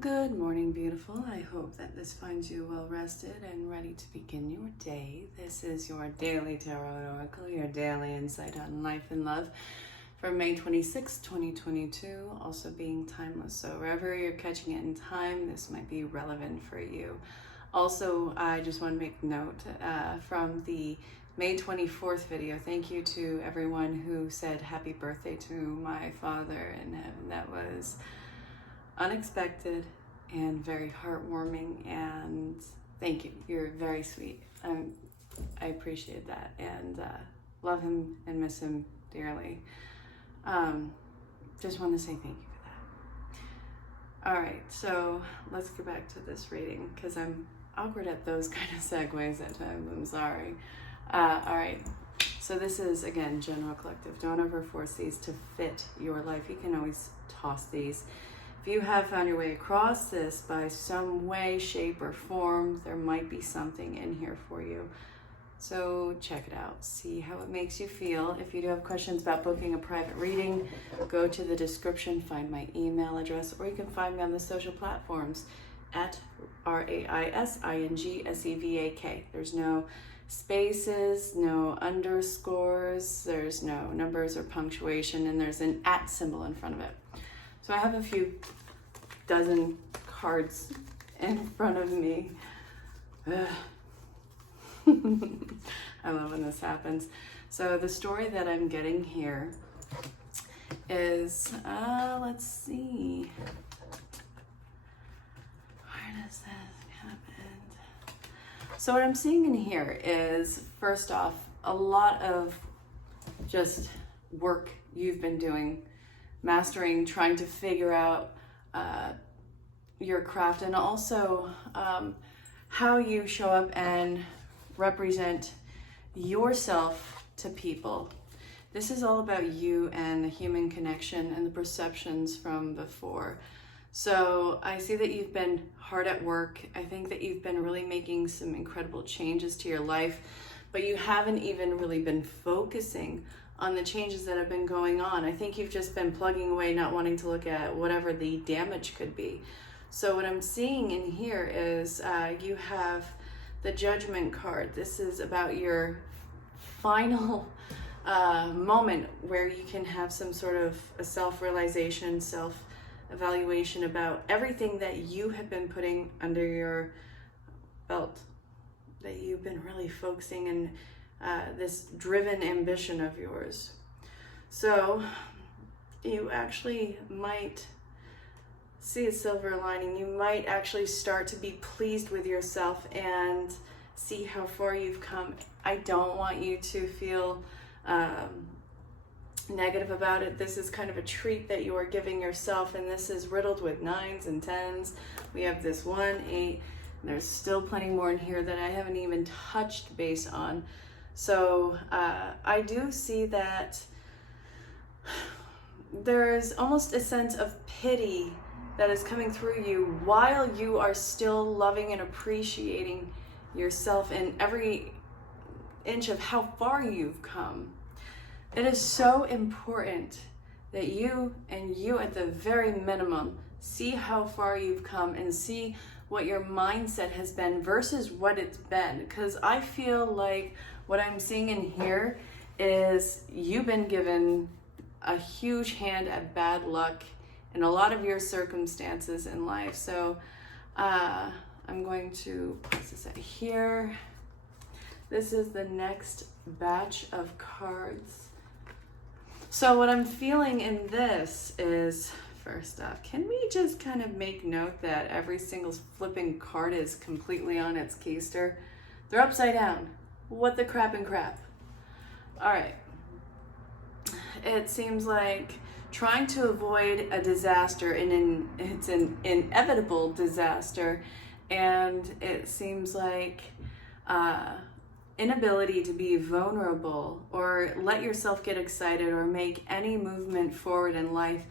Good morning, beautiful. I hope that this finds you well rested and ready to begin your day. This is your daily tarot oracle, your daily insight on life and love for May 26, 2022, also being timeless. So wherever you're catching it in time, this might be relevant for you. Also, I just want to make note from the May 24th video. Thank you to everyone who said happy birthday to my father in heaven. That was unexpected and very heartwarming, and thank you. You're very sweet. I appreciate that, and love him and miss him dearly. Just want to say thank you for that. All right, so let's get back to this reading because I'm awkward at those kind of segues at times. I'm sorry. All right. So this is, again, general collective. Don't ever force these to fit your life. You can always toss these. If you have found your way across this by some way, shape, or form, there might be something in here for you. So check it out. See how it makes you feel. If you do have questions about booking a private reading, go to the description, find my email address, or you can find me on the social platforms at RAISINGSEVAK. There's no spaces, no underscores, there's no numbers or punctuation, and there's an @ symbol in front of it. So I have a few dozen cards in front of me. I love when this happens. So the story that I'm getting here is, let's see. Where does this happen? So what I'm seeing in here is, first off, a lot of just work you've been doing, mastering, trying to figure out your craft, and also how you show up and represent yourself to people. This is all about you and the human connection and the perceptions from before. So I see that you've been hard at work. I think that you've been really making some incredible changes to your life, but you haven't even really been focusing on the changes that have been going on. I think you've just been plugging away, not wanting to look at whatever the damage could be. So what I'm seeing in here is you have the Judgment card. This is about your final moment where you can have some sort of a self-realization, self-evaluation about everything that you have been putting under your belt, that you've been really focusing in this driven ambition of yours. So you actually might see a silver lining. You might actually start to be pleased with yourself and see how far you've come. I don't want you to feel negative about it. This is kind of a treat that you are giving yourself, and this is riddled with 9s and 10s. We have this 1, 8, and there's still plenty more in here that I haven't even touched base on. So I do see that there's almost a sense of pity that is coming through you while you are still loving and appreciating yourself in every inch of how far you've come. It is so important that you at the very minimum see how far you've come and see what your mindset has been versus what it's been. Because I feel like what I'm seeing in here is you've been given a huge hand at bad luck in a lot of your circumstances in life. So I'm going to place this out here. This is the next batch of cards. So what I'm feeling in this is, first off, can we just kind of make note that every single flipping card is completely on its keister? They're upside down. What the crap and crap? All right. It seems like trying to avoid a disaster, and it's an inevitable disaster, and it seems like inability to be vulnerable or let yourself get excited or make any movement forward in life.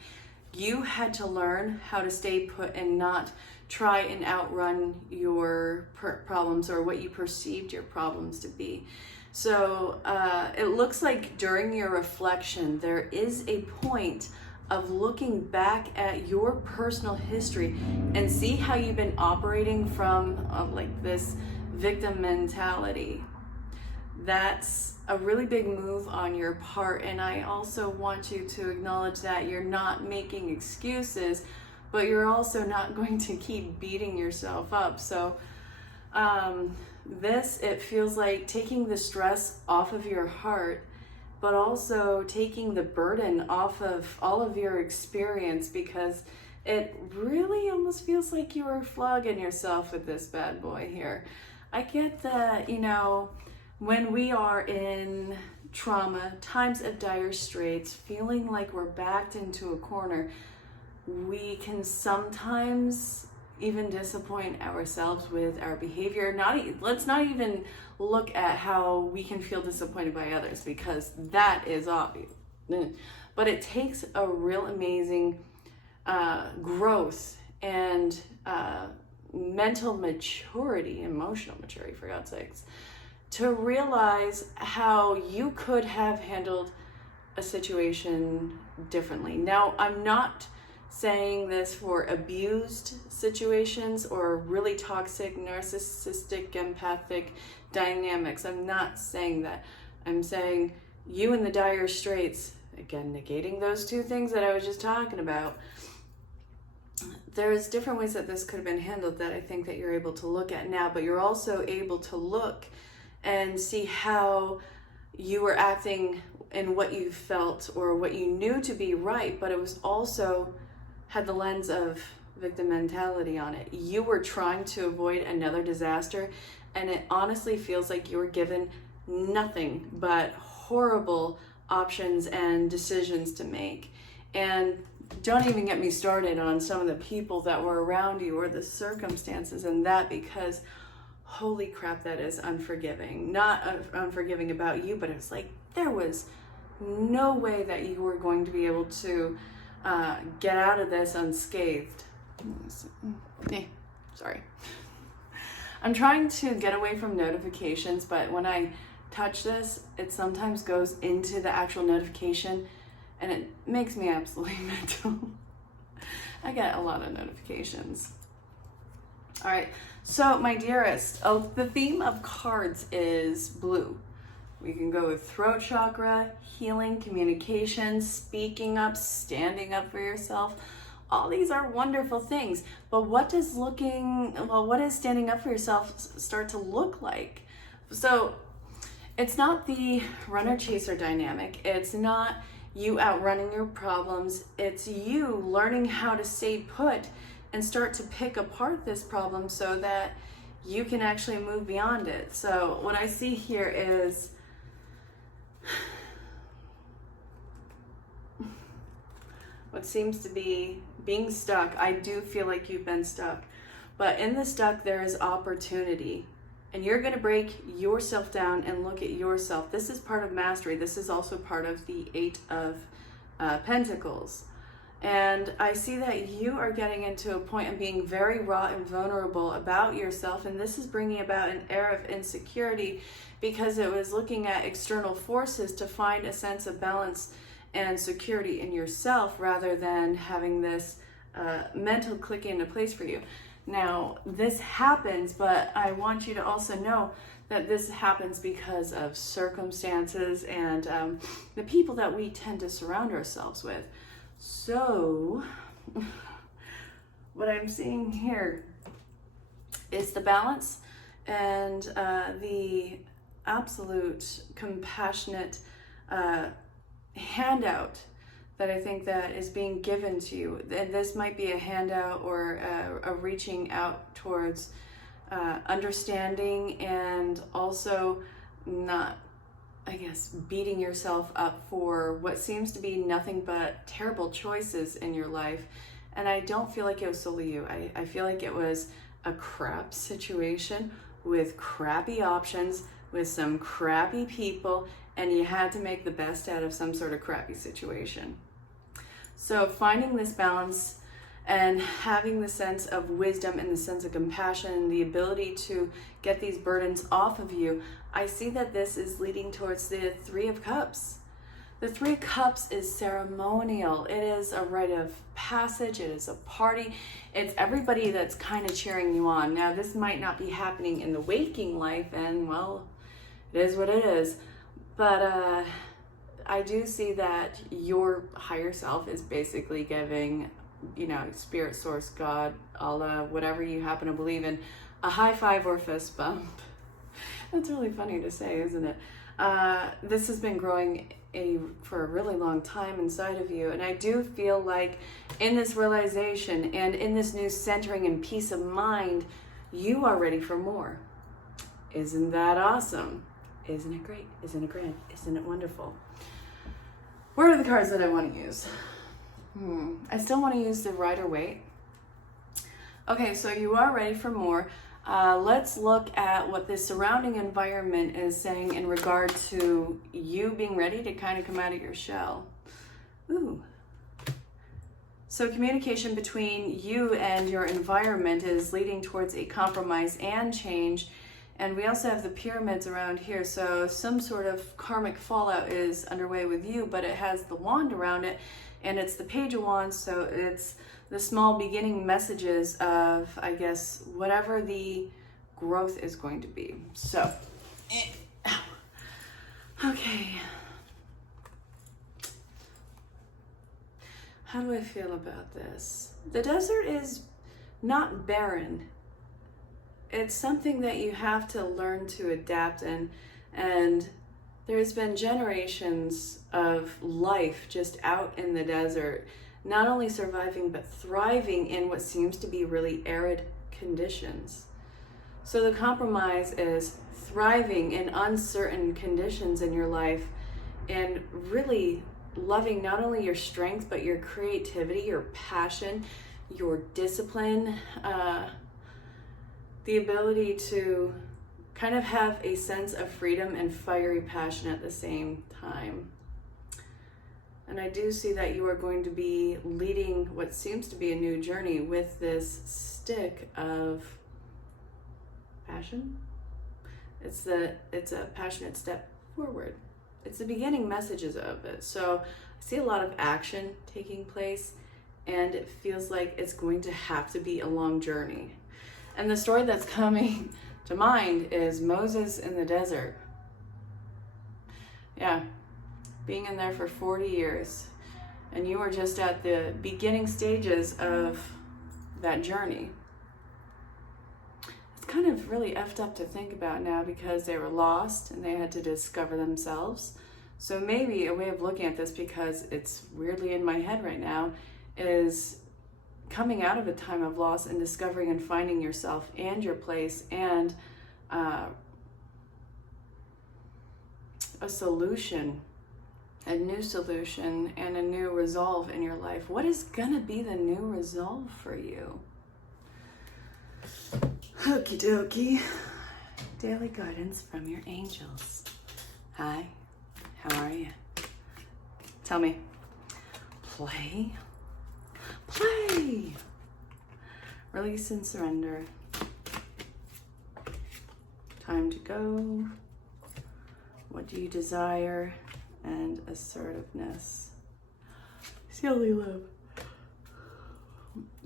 You had to learn how to stay put and not try and outrun your problems or what you perceived your problems to be. So it looks like during your reflection, there is a point of looking back at your personal history and see how you've been operating from like this victim mentality. That's a really big move on your part, and I also want you to acknowledge that you're not making excuses, but you're also not going to keep beating yourself up. So it feels like taking the stress off of your heart, but also taking the burden off of all of your experience, because it really almost feels like you are flogging yourself with this bad boy here. I get that, when we are in trauma, times of dire straits, feeling like we're backed into a corner, we can sometimes even disappoint ourselves with our behavior. Let's not even look at how we can feel disappointed by others, because that is obvious. But it takes a real amazing growth and mental maturity, emotional maturity, for God's sakes, to realize how you could have handled a situation differently. Now, I'm not saying this for abused situations or really toxic, narcissistic, empathic dynamics. I'm not saying that. I'm saying you in the dire straits, again, negating those two things that I was just talking about. There's different ways that this could have been handled that I think that you're able to look at now, but you're also able to look and see how you were acting in what you felt or what you knew to be right, but it was also had the lens of victim mentality on it. You were trying to avoid another disaster, and it honestly feels like you were given nothing but horrible options and decisions to make. And don't even get me started on some of the people that were around you or the circumstances and that, because holy crap, that is unforgiving. Not unforgiving about you, but it was like there was no way that you were going to be able to get out of this unscathed. Sorry. I'm trying to get away from notifications, but when I touch this, it sometimes goes into the actual notification, and it makes me absolutely mental. I get a lot of notifications. All right, so my dearest, the theme of cards is blue. We can go with throat chakra, healing, communication, speaking up, standing up for yourself. All these are wonderful things, but what does standing up for yourself start to look like? So it's not the runner-chaser dynamic. It's not you outrunning your problems. It's you learning how to stay put and start to pick apart this problem so that you can actually move beyond it. So what I see here is what seems to be being stuck. I do feel like you've been stuck, but in the stuck there is opportunity, and you're going to break yourself down and look at yourself. This is part of mastery. This is also part of the Eight of Pentacles. And I see that you are getting into a point of being very raw and vulnerable about yourself, and this is bringing about an air of insecurity because it was looking at external forces to find a sense of balance and security in yourself rather than having this mental click into place for you. Now, this happens, but I want you to also know that this happens because of circumstances and the people that we tend to surround ourselves with. So, what I'm seeing here is the balance and the absolute compassionate handout that I think that is being given to you. And this might be a handout or a reaching out towards understanding, and also not, I guess, beating yourself up for what seems to be nothing but terrible choices in your life. And I don't feel like it was solely you. I feel like it was a crap situation with crappy options, with some crappy people, and you had to make the best out of some sort of crappy situation. So finding this balance and having the sense of wisdom and the sense of compassion and the ability to get these burdens off of you, I see that this is leading towards the Three of Cups. The Three of Cups is ceremonial. It is a rite of passage. It is a party. It's everybody that's kind of cheering you on. Now, this might not be happening in the waking life, and well, it is what it is. But I do see that your higher self is basically giving, spirit, source, God, Allah, whatever you happen to believe in, a high five or fist bump. That's really funny to say, isn't it? This has been growing for a really long time inside of you, and I do feel like in this realization and in this new centering and peace of mind, you are ready for more. Isn't that awesome? Isn't it great? Isn't it grand? Isn't it wonderful? Where are the cards that I want to use? I still want to use the Rider-Waite. Okay, so you are ready for more. Let's look at what the surrounding environment is saying in regard to you being ready to kind of come out of your shell. Ooh. So communication between you and your environment is leading towards a compromise and change. And we also have the pyramids around here. So some sort of karmic fallout is underway with you, but it has the wand around it, and it's the Page of Wands. So it's the small beginning messages of, I guess, whatever the growth is going to be. So, okay. How do I feel about this? The desert is not barren. It's something that you have to learn to adapt in, and there's been generations of life just out in the desert, not only surviving but thriving in what seems to be really arid conditions. So the compromise is thriving in uncertain conditions in your life and really loving not only your strength but your creativity, your passion, your discipline, the ability to kind of have a sense of freedom and fiery passion at the same time. And I do see that you are going to be leading what seems to be a new journey with this stick of passion. It's a passionate step forward. It's the beginning messages of it. So I see a lot of action taking place, and it feels like it's going to have to be a long journey. And the story that's coming to mind is Moses in the desert. Yeah, being in there for 40 years. And you were just at the beginning stages of that journey. It's kind of really effed up to think about now because they were lost and they had to discover themselves. So maybe a way of looking at this, because it's weirdly in my head right now, is coming out of a time of loss and discovering and finding yourself and your place and a solution, a new solution and a new resolve in your life. What is gonna be the new resolve for you? Okie dokie. Daily guidance from your angels. Hi, how are you? Tell me. Play. Play! Release and surrender. Time to go. What do you desire? And assertiveness. Silly love.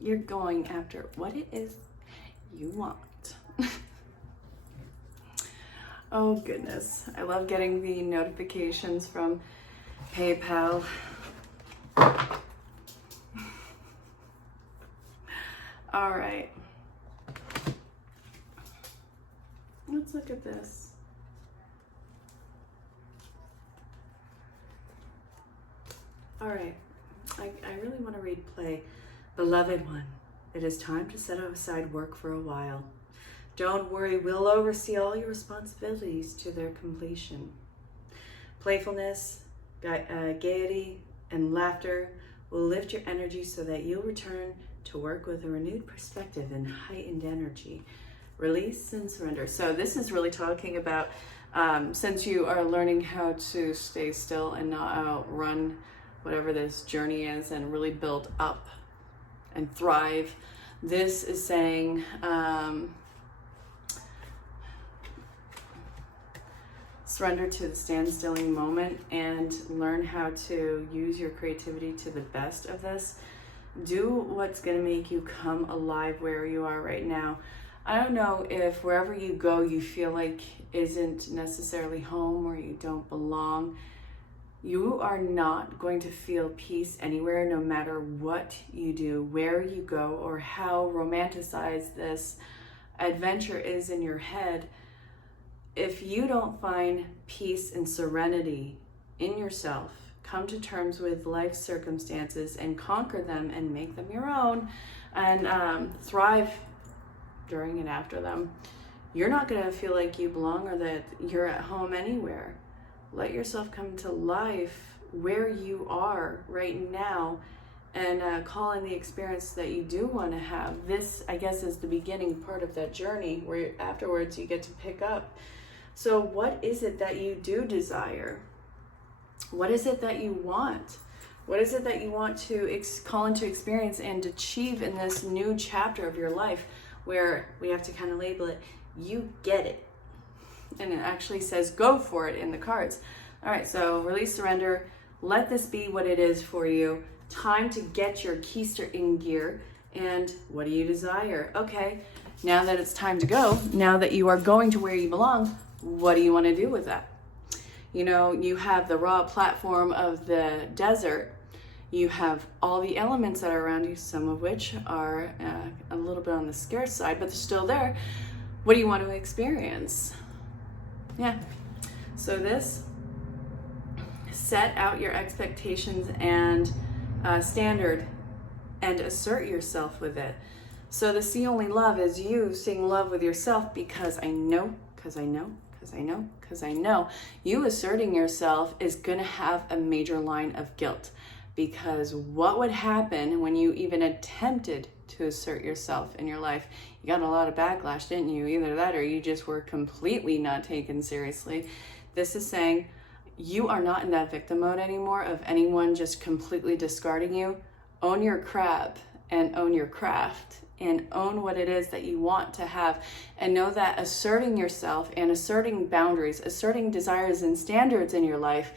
You're going after what it is you want. Oh goodness. I love getting the notifications from PayPal. All right, let's look at this. All right, I really want to read Play. Beloved one, it is time to set aside work for a while. Don't worry, we'll oversee all your responsibilities to their completion. Playfulness, gaiety, and laughter will lift your energy so that you'll return to work with a renewed perspective and heightened energy. Release and surrender. So this is really talking about since you are learning how to stay still and not outrun whatever this journey is and really build up and thrive. This is saying surrender to the standstilling moment and learn how to use your creativity to the best of this. Do what's going to make you come alive where you are right now. I don't know if wherever you go you feel like isn't necessarily home or you don't belong. You are not going to feel peace anywhere, no matter what you do, where you go, or how romanticized this adventure is in your head. If you don't find peace and serenity in yourself, come to terms with life circumstances and conquer them and make them your own, and thrive during and after them, you're not going to feel like you belong or that you're at home anywhere. Let yourself come to life where you are right now and call in the experience that you do want to have. This, I guess, is the beginning part of that journey where afterwards you get to pick up. So what is it that you do desire? What is it that you want? What is it that you want to call into experience and achieve in this new chapter of your life, where we have to kind of label it, you get it. And it actually says go for it in the cards. All right, so release, surrender. Let this be what it is for you. Time to get your keister in gear. And what do you desire? Okay, now that it's time to go, now that you are going to where you belong, what do you want to do with that? You know, you have the raw platform of the desert. You have all the elements that are around you, some of which are a little bit on the scarce side, but they're still there. What do you want to experience? Yeah, so this, set out your expectations and standard and assert yourself with it. So the see only love is you seeing love with yourself, because I know, you asserting yourself is going to have a major line of guilt, because what would happen when you even attempted to assert yourself in your life? You got a lot of backlash, didn't you? Either that or you just were completely not taken seriously. This is saying you are not in that victim mode anymore of anyone just completely discarding you. Own your crap and own your craft and own what it is that you want to have, and know that asserting yourself and asserting boundaries, asserting desires and standards in your life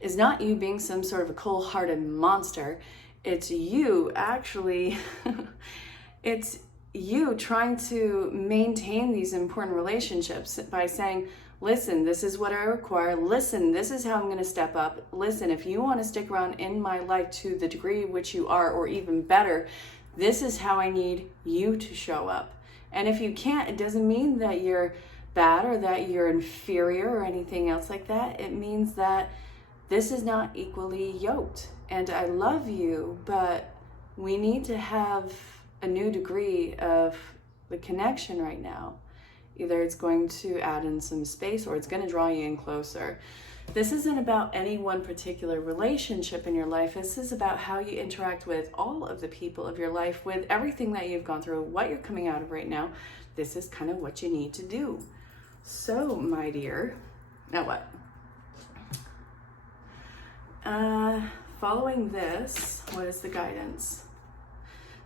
is not you being some sort of a cold-hearted monster. It's you actually, it's you trying to maintain these important relationships by saying, listen, this is what I require. Listen, this is how I'm going to step up. Listen, if you want to stick around in my life to the degree which you are, or even better, this is how I need you to show up. And if you can't, it doesn't mean that you're bad or that you're inferior or anything else like that. It means that this is not equally yoked. And I love you, but we need to have a new degree of the connection right now. Either it's going to add in some space or it's going to draw you in closer. This isn't about any one particular relationship in your life. This is about how you interact with all of the people of your life, with everything that you've gone through, what you're coming out of right now. This is kind of what you need to do. So, my dear, now what? Following this, what is the guidance?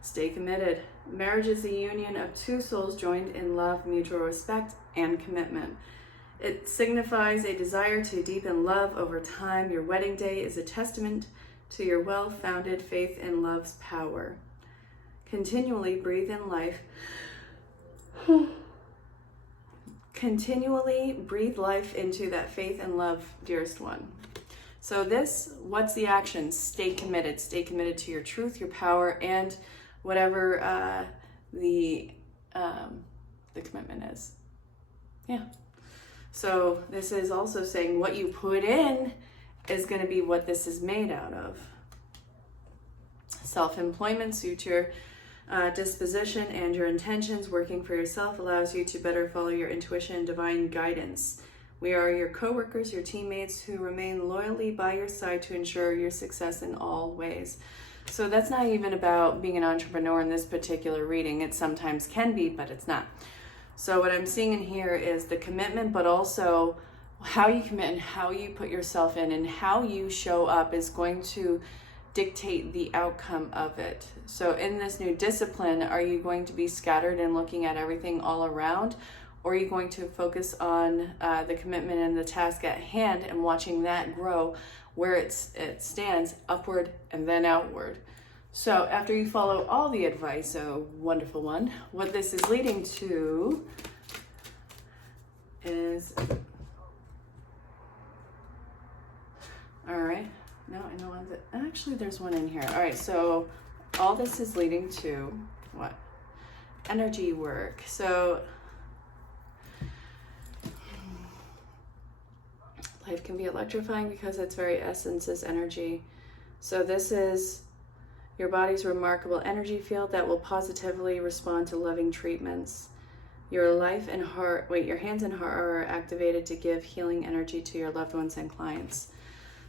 Stay committed. Marriage is a union of two souls joined in love, mutual respect, and commitment. It signifies a desire to deepen love over time. Your wedding day is a testament to your well-founded faith in love's power. Continually breathe in life. Continually breathe life into that faith and love, dearest one. So this, what's the action? Stay committed. Stay committed to your truth, your power, and whatever the commitment is. Yeah. So this is also saying what you put in is going to be what this is made out of. Self-employment suits your disposition and your intentions. Working for yourself allows you to better follow your intuition and divine guidance. We are your co-workers, your teammates who remain loyally by your side to ensure your success in all ways. So that's not even about being an entrepreneur in this particular reading. It sometimes can be, but it's not. So what I'm seeing in here is the commitment, but also how you commit and how you put yourself in and how you show up is going to dictate the outcome of it. So in this new discipline, are you going to be scattered and looking at everything all around? Or are you going to focus on the commitment and the task at hand and watching that grow where it stands upward and then outward? So after you follow all the advice, oh wonderful one, what this is leading to is, all right, no, I know actually there's one in here. All right, so all this is leading to what? Energy work. So life can be electrifying because its very essence is energy. So this is your body's remarkable energy field that will positively respond to loving treatments. Your life and heart, your hands and heart are activated to give healing energy to your loved ones and clients.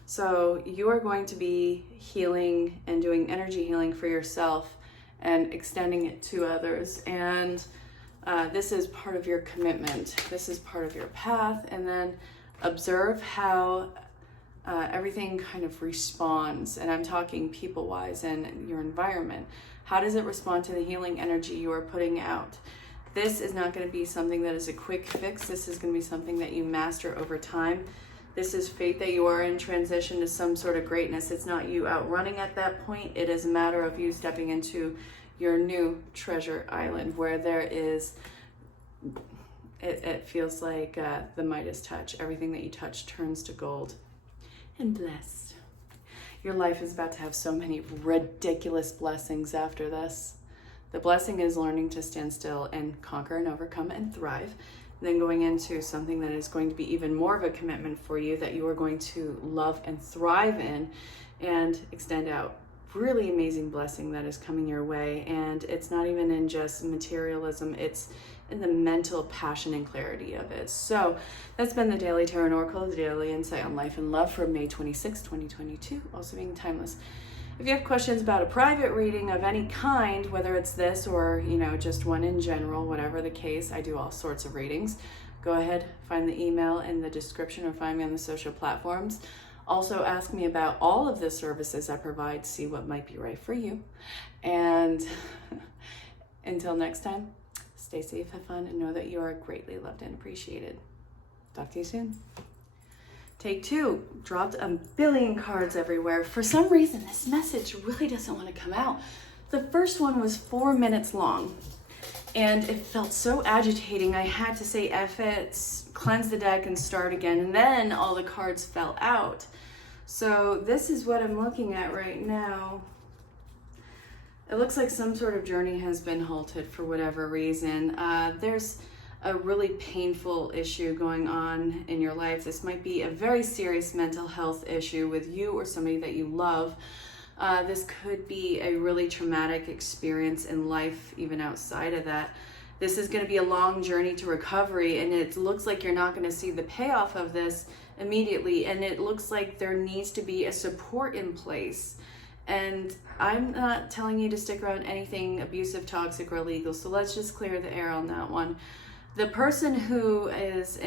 So you are going to be healing and doing energy healing for yourself and extending it to others. And this is part of your commitment. This is part of your path. And then observe how everything kind of responds, and I'm talking people-wise and your environment. How does it respond to the healing energy you are putting out? This is not going to be something that is a quick fix. This is going to be something that you master over time. This is fate that you are in transition to some sort of greatness. It's not you outrunning at that point. It is a matter of you stepping into your new treasure island where there is, it feels like the Midas touch. Everything that you touch turns to gold. And blessed. Your life is about to have so many ridiculous blessings after this. The blessing is learning to stand still and conquer and overcome and thrive. And then going into something that is going to be even more of a commitment for you that you are going to love and thrive in and extend out. Really amazing blessing that is coming your way. And it's not even in just materialism. It's in the mental passion and clarity of it. So that's been the Daily Tarot and Oracle, the daily insight on life and love for May 26, 2022, also being timeless. If you have questions about a private reading of any kind, whether it's this or, just one in general, whatever the case, I do all sorts of readings. Go ahead, find the email in the description or find me on the social platforms. Also ask me about all of the services I provide, see what might be right for you. And until next time, stay safe, have fun, and know that you are greatly loved and appreciated. Talk to you soon. Take 2, dropped a billion cards everywhere. For some reason, this message really doesn't want to come out. The first one was 4 minutes long, and it felt so agitating. I had to say F it, cleanse the deck, and start again, and then all the cards fell out. So this is what I'm looking at right now. It looks like some sort of journey has been halted for whatever reason. There's a really painful issue going on in your life. This might be a very serious mental health issue with you or somebody that you love. This could be a really traumatic experience in life, even outside of that. This is going to be a long journey to recovery, and it looks like you're not going to see the payoff of this immediately, and it looks like there needs to be a support in place. And I'm not telling you to stick around anything abusive, toxic, or illegal, so let's just clear the air on that one. The person who is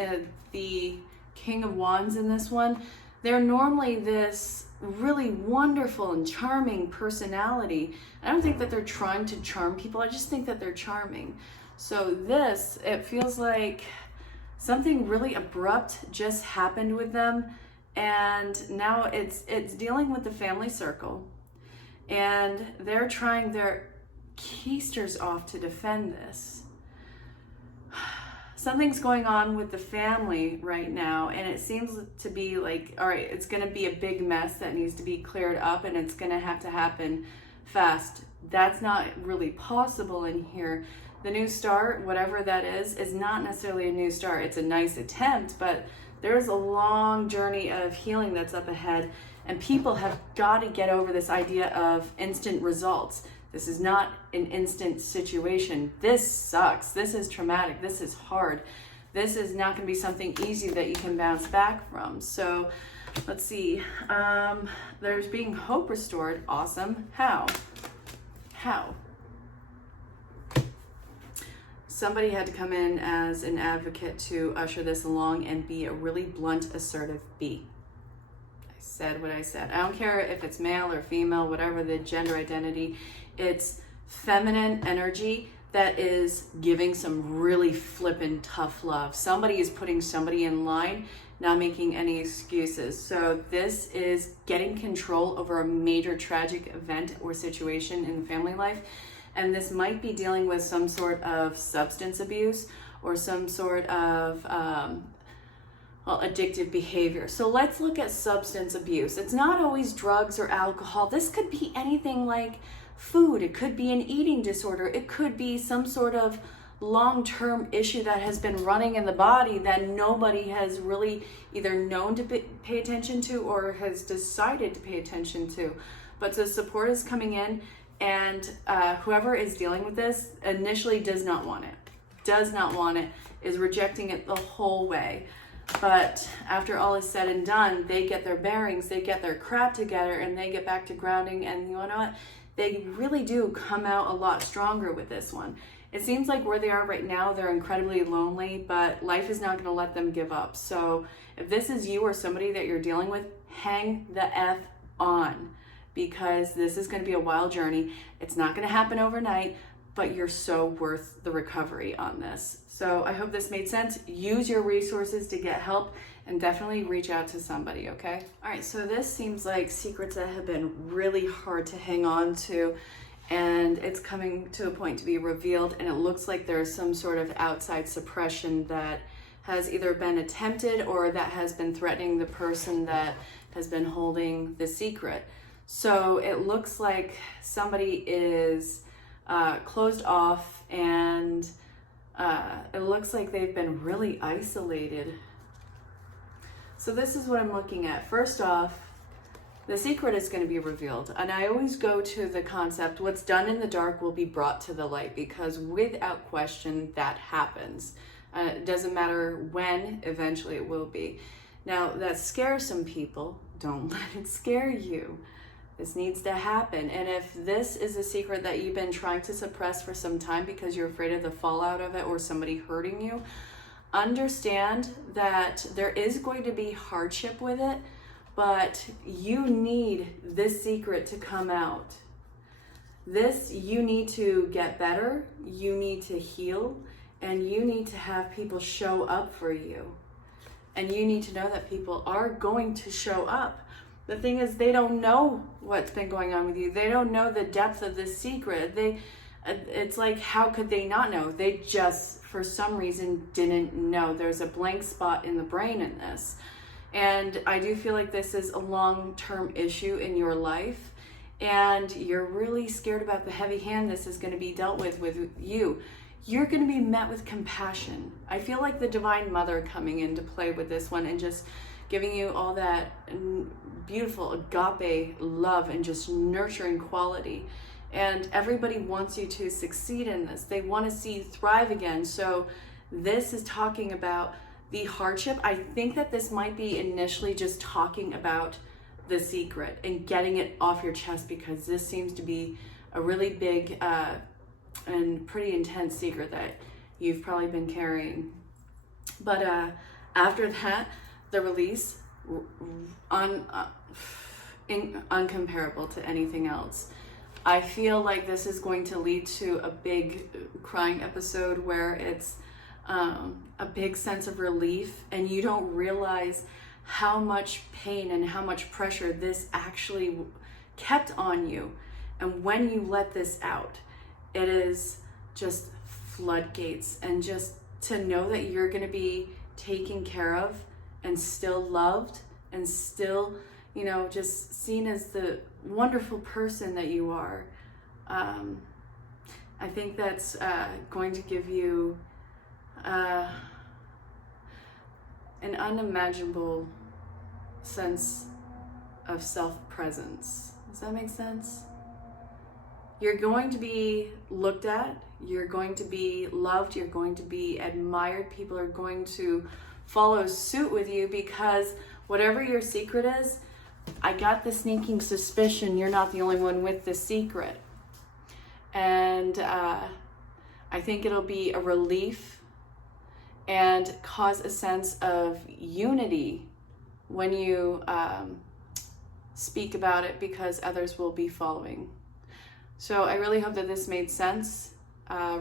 the King of Wands in this one, they're normally this really wonderful and charming personality. I don't think that they're trying to charm people, I just think that they're charming. So this, it feels like something really abrupt just happened with them, and now it's dealing with the family circle, and they're trying their keisters off to defend this. Something's going on with the family right now, and it seems to be like, all right, it's going to be a big mess that needs to be cleared up, and it's going to happen fast. That's not really possible in here. The new start, whatever that is not necessarily a new start. It's a nice attempt, but there's a long journey of healing that's up ahead, and people have got to get over this idea of instant results. This is not an instant situation. This sucks. This is traumatic. This is hard. This is not going to be something easy that you can bounce back from. So let's see. There's being hope restored. Awesome. How? Somebody had to come in as an advocate to usher this along and be a really blunt, assertive B. I said what I said. I don't care if it's male or female, whatever the gender identity. It's feminine energy that is giving some really flippin' tough love. Somebody is putting somebody in line, not making any excuses. So this is getting control over a major tragic event or situation in family life. And this might be dealing with some sort of substance abuse or some sort of addictive behavior. So let's look at substance abuse. It's not always drugs or alcohol. This could be anything like food. It could be an eating disorder. It could be some sort of long-term issue that has been running in the body that nobody has really either known to pay attention to or has decided to pay attention to. But the support is coming in, and whoever is dealing with this initially does not want it, is rejecting it the whole way. But after all is said and done, they get their bearings, they get their crap together, and they get back to grounding. And you know what? They really do come out a lot stronger with this one. It seems like where they are right now, they're incredibly lonely, but life is not going to let them give up. So if this is you or somebody that you're dealing with, hang the F on, because this is going to be a wild journey. It's not going to happen overnight, but you're so worth the recovery on this. So I hope this made sense. Use your resources to get help, and definitely reach out to somebody, okay? All right, so this seems like secrets that have been really hard to hang on to, and it's coming to a point to be revealed, and it looks like there's some sort of outside suppression that has either been attempted or that has been threatening the person that has been holding the secret. So it looks like somebody is closed off, and it looks like they've been really isolated. So this is what I'm looking at. First off, the secret is going to be revealed. And I always go to the concept, what's done in the dark will be brought to the light, because without question, that happens. It doesn't matter when, eventually it will be. Now, that scares some people. Don't let it scare you. This needs to happen. And if this is a secret that you've been trying to suppress for some time because you're afraid of the fallout of it or somebody hurting you, understand that there is going to be hardship with it, but you need this secret to come out. You need to get better, you need to heal, and you need to have people show up for you. And you need to know that people are going to show up. The thing is, they don't know what's been going on with you. They don't know the depth of this secret. It's like, how could they not know? They just, for some reason, didn't know. There's a blank spot in the brain in this. And I do feel like this is a long-term issue in your life, and you're really scared about the heavy hand this is going to be dealt with you. You're going to be met with compassion. I feel like the Divine Mother coming into play with this one and just giving you all that beautiful agape love and just nurturing quality. And everybody wants you to succeed in this. They want to see you thrive again. So this is talking about the hardship. I think that this might be initially just talking about the secret and getting it off your chest, because this seems to be a really big and pretty intense secret that you've probably been carrying. But after that, the release, uncomparable to anything else. I feel like this is going to lead to a big crying episode where it's a big sense of relief, and you don't realize how much pain and how much pressure this actually kept on you. And when you let this out, it is just floodgates, and just to know that you're going to be taken care of and still loved and still, just seen as the wonderful person that you are. I think that's going to give you an unimaginable sense of self-presence. Does that make sense? You're going to be looked at, you're going to be loved, you're going to be admired. People are going to follow suit with you, because whatever your secret is, I got the sneaking suspicion you're not the only one with the secret. And I think it'll be a relief and cause a sense of unity when you speak about it, because others will be following. So I really hope that this made sense.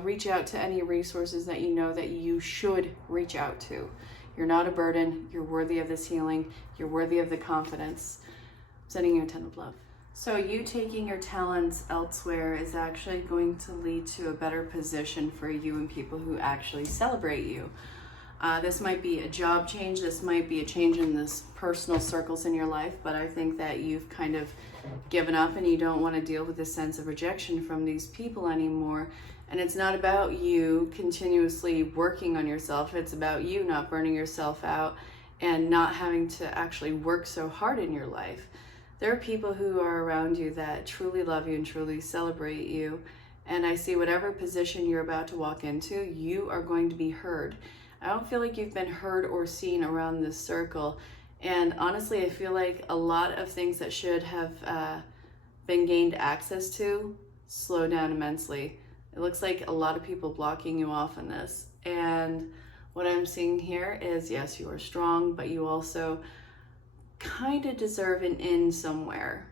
reach out to any resources that you know that you should reach out to. You're not a burden. You're worthy of this healing. You're worthy of the confidence. I'm sending you a ton of love. So you taking your talents elsewhere is actually going to lead to a better position for you and people who actually celebrate you. This might be a job change. This might be a change in this personal circles in your life, but I think that you've kind of given up and you don't want to deal with the sense of rejection from these people anymore. And it's not about you continuously working on yourself. It's about you not burning yourself out and not having to actually work so hard in your life. There are people who are around you that truly love you and truly celebrate you. And I see whatever position you're about to walk into, you are going to be heard. I don't feel like you've been heard or seen around this circle. And honestly, I feel like a lot of things that should have been gained access to slow down immensely. It looks like a lot of people blocking you off in this. And what I'm seeing here is, yes, you are strong, but you also kind of deserve an in somewhere.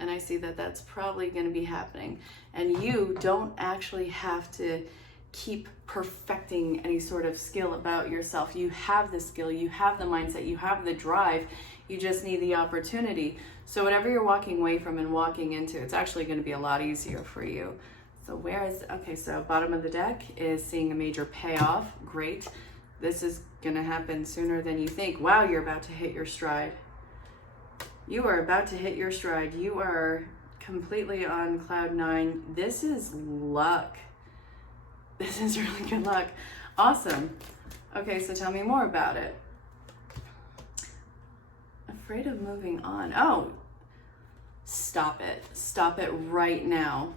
And I see that that's probably going to be happening. And you don't actually have to keep perfecting any sort of skill about yourself. You have the skill, you have the mindset, you have the drive. You just need the opportunity. So whatever you're walking away from and walking into, it's actually going to be a lot easier for you. So so bottom of the deck is seeing a major payoff. Great. This is going to happen sooner than you think. Wow, you're about to hit your stride. You are about to hit your stride. You are completely on cloud 9. This is luck. This is really good luck. Awesome. Okay, so tell me more about it. Afraid of moving on. Oh, stop it. Stop it right now.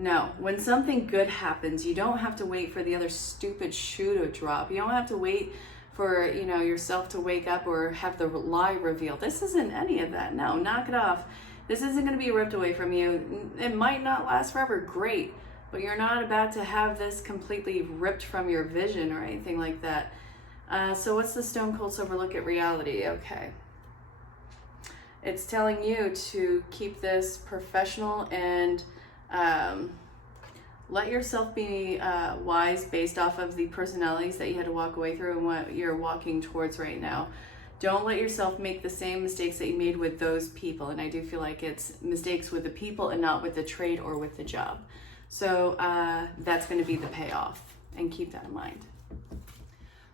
No, when something good happens, you don't have to wait for the other stupid shoe to drop. You don't have to wait for, yourself to wake up or have the lie revealed. This isn't any of that. No, knock it off. This isn't going to be ripped away from you. It might not last forever. Great. But you're not about to have this completely ripped from your vision or anything like that. So what's the Stone Cold Sober Look at reality? Okay. It's telling you to keep this professional and let yourself be wise based off of the personalities that you had to walk away through and what you're walking towards right now. Don't let yourself make the same mistakes that you made with those people. And I do feel like it's mistakes with the people and not with the trade or with the job. So that's going to be the payoff, and keep that in mind.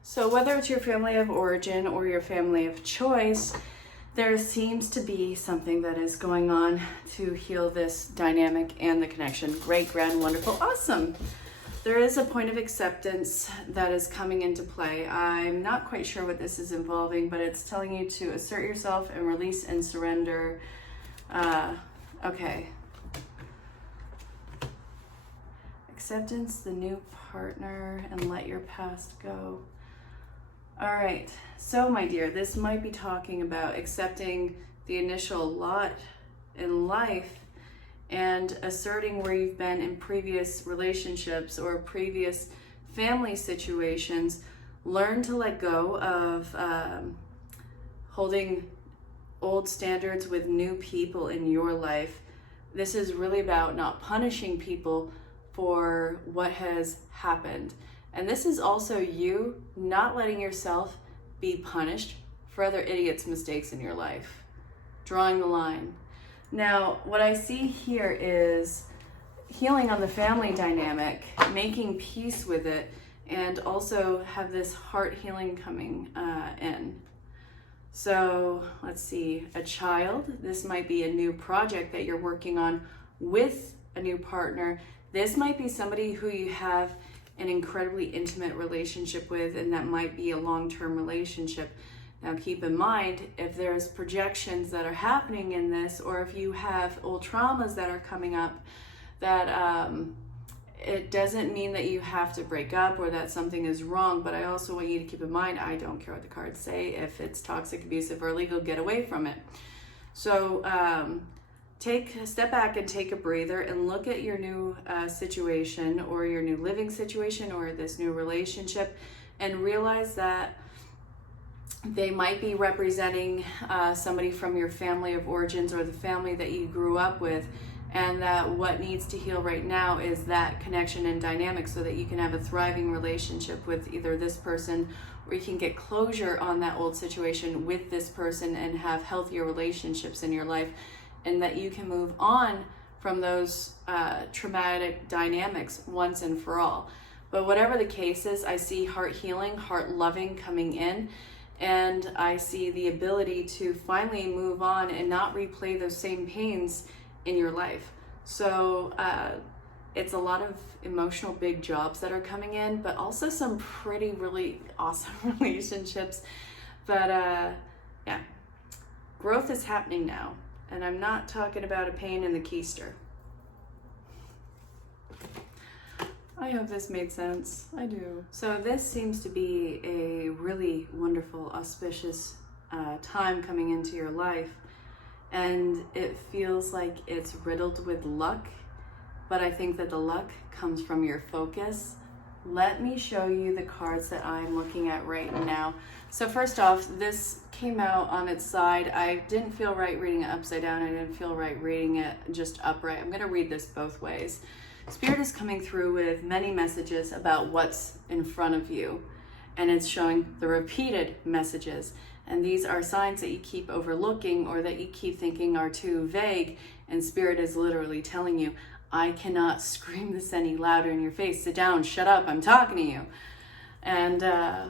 So whether it's your family of origin or your family of choice, there seems to be something that is going on to heal this dynamic and the connection. Great, grand, wonderful, awesome. There is a point of acceptance that is coming into play. I'm not quite sure what this is involving, but it's telling you to assert yourself and release and surrender. Okay. Acceptance, the new partner, and let your past go. All right, so my dear, this might be talking about accepting the initial lot in life and asserting where you've been in previous relationships or previous family situations. Learn to let go of holding old standards with new people in your life. This is really about not punishing people for what has happened. And this is also you not letting yourself be punished for other idiots' mistakes in your life. Drawing the line. Now, what I see here is healing on the family dynamic, making peace with it, and also have this heart healing coming in. So let's see, a child. This might be a new project that you're working on with a new partner. This might be somebody who you have an incredibly intimate relationship with, and that might be a long-term relationship. Now keep in mind, if there's projections that are happening in this, or if you have old traumas that are coming up, that it doesn't mean that you have to break up or that something is wrong, but I also want you to keep in mind, I don't care what the cards say. If it's toxic, abusive, or illegal, get away from it. So take a step back and take a breather and look at your new situation or your new living situation or this new relationship and realize that they might be representing somebody from your family of origins or the family that you grew up with, and that what needs to heal right now is that connection and dynamic so that you can have a thriving relationship with either this person, or you can get closure on that old situation with this person and have healthier relationships in your life, and that you can move on from those traumatic dynamics once and for all. But whatever the case is, I see heart healing, heart loving coming in, and I see the ability to finally move on and not replay those same pains in your life. So it's a lot of emotional big jobs that are coming in, but also some pretty really awesome relationships. But yeah, growth is happening now, and I'm not talking about a pain in the keister. I hope this made sense. I do. So this seems to be a really wonderful, auspicious time coming into your life. And it feels like it's riddled with luck, but I think that the luck comes from your focus. Let me show you the cards that I'm looking at right now. So first off, this came out on its side. I didn't feel right reading it upside down. I didn't feel right reading it just upright. I'm gonna read this both ways. Spirit is coming through with many messages about what's in front of you, and it's showing the repeated messages. And these are signs that you keep overlooking or that you keep thinking are too vague, and Spirit is literally telling you, I cannot scream this any louder in your face. Sit down, shut up, I'm talking to you. And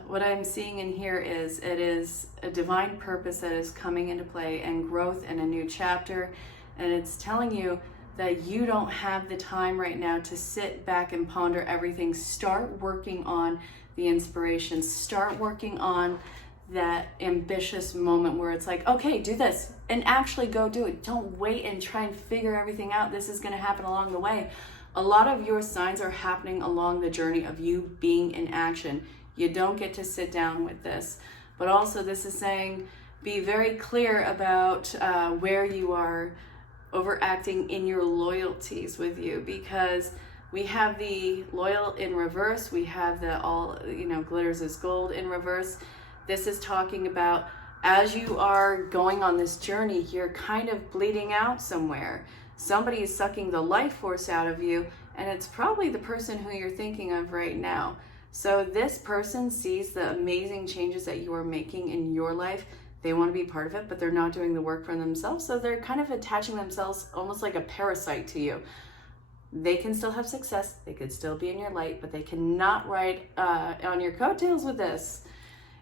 what I'm seeing in here is it is a divine purpose that is coming into play, and growth and a new chapter. And it's telling you that you don't have the time right now to sit back and ponder everything. Start working on the inspiration. Start working on that ambitious moment where it's like, okay, do this, and actually go do it. Don't wait and try and figure everything out. This is going to happen along the way. A lot of your signs are happening along the journey of you being in action. You don't get to sit down with this. But also this is saying, be very clear about where you are overacting in your loyalties with you, because we have the loyal in reverse. We have the all, glitters is gold in reverse. This is talking about as you are going on this journey, you're kind of bleeding out somewhere. Somebody is sucking the life force out of you, and it's probably the person who you're thinking of right now. So this person sees the amazing changes that you are making in your life. They want to be part of it, but they're not doing the work for themselves. So they're kind of attaching themselves almost like a parasite to you. They can still have success. They could still be in your light, but they cannot ride on your coattails with this.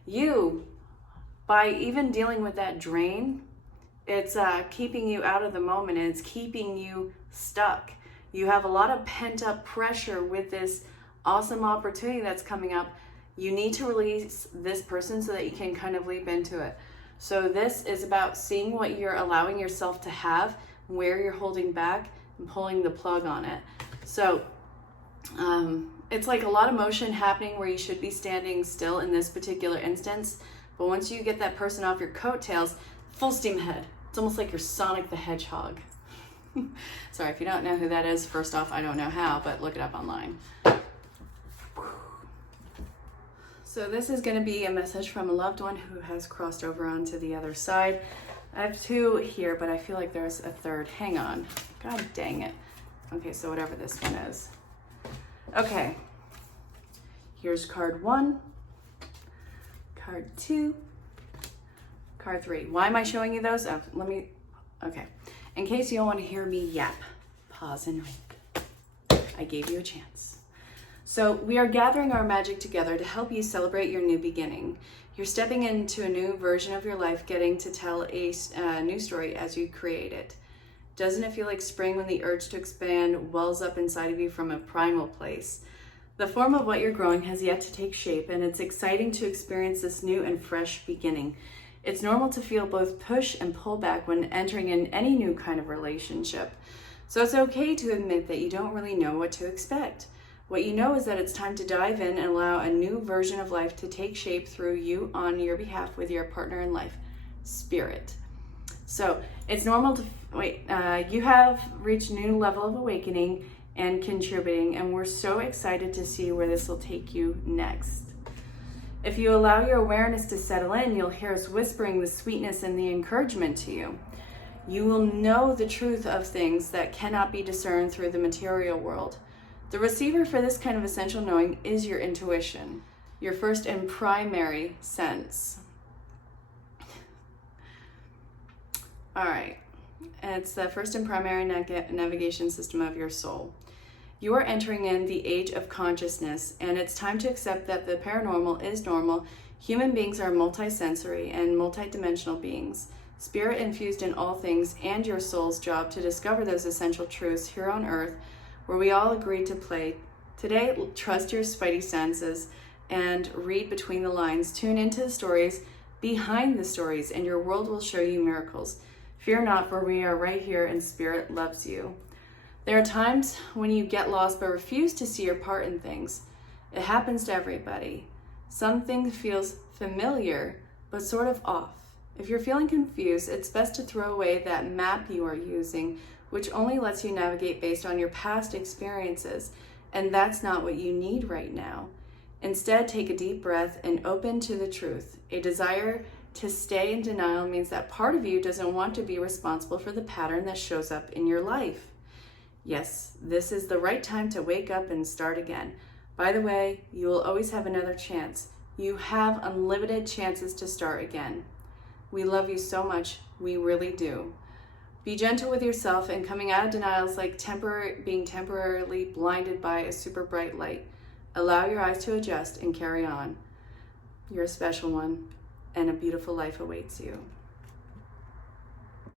You, by even dealing with that drain, it's keeping you out of the moment, and it's keeping you stuck. You have a lot of pent up pressure with this awesome opportunity that's coming up. You need to release this person so that you can kind of leap into it. So this is about seeing what you're allowing yourself to have, where you're holding back, and pulling the plug on it. So it's like a lot of motion happening where you should be standing still in this particular instance. But once you get that person off your coattails, full steam ahead. It's almost like you're Sonic the Hedgehog. Sorry, if you don't know who that is, first off, I don't know how, but look it up online. So this is going to be a message from a loved one who has crossed over onto the other side. I have two here, but I feel like there's a third. Hang on. God dang it. Okay, so whatever this one is. Okay. Here's card 1, card 2, card 3. Why am I showing you those? Okay. In case you don't want to hear me yap, pause and wait. I gave you a chance. So we are gathering our magic together to help you celebrate your new beginning. You're stepping into a new version of your life, getting to tell a new story as you create it. Doesn't it feel like spring when the urge to expand wells up inside of you from a primal place? The form of what you're growing has yet to take shape, and it's exciting to experience this new and fresh beginning. It's normal to feel both push and pull back when entering in any new kind of relationship. So it's okay to admit that you don't really know what to expect. What you know is that it's time to dive in and allow a new version of life to take shape through you on your behalf with your partner in life, Spirit. So it's normal to you have reached a new level of awakening and contributing, and we're so excited to see where this will take you next. If you allow your awareness to settle in, you'll hear us whispering the sweetness and the encouragement to you. You will know the truth of things that cannot be discerned through the material world. The receiver for this kind of essential knowing is your intuition, your first and primary sense. All right, it's the first and primary navigation system of your soul. You are entering in the age of consciousness, and it's time to accept that the paranormal is normal. Human beings are multisensory and multidimensional beings, spirit infused in all things, and your soul's job to discover those essential truths here on earth, where we all agreed to play. Today, trust your spidey senses and read between the lines. Tune into the stories behind the stories, and your world will show you miracles. Fear not, for we are right here, and Spirit loves you. There are times when you get lost but refuse to see your part in things. It happens to everybody. Something feels familiar but sort of off. If you're feeling confused, it's best to throw away that map you are using, which only lets you navigate based on your past experiences, and that's not what you need right now. Instead, take a deep breath and open to the truth. A desire to stay in denial means that part of you doesn't want to be responsible for the pattern that shows up in your life. Yes, this is the right time to wake up and start again. By the way, you will always have another chance. You have unlimited chances to start again. We love you so much. We really do. Be gentle with yourself, and coming out of denial is like being temporarily blinded by a super bright light. Allow your eyes to adjust and carry on. You're a special one, and a beautiful life awaits you.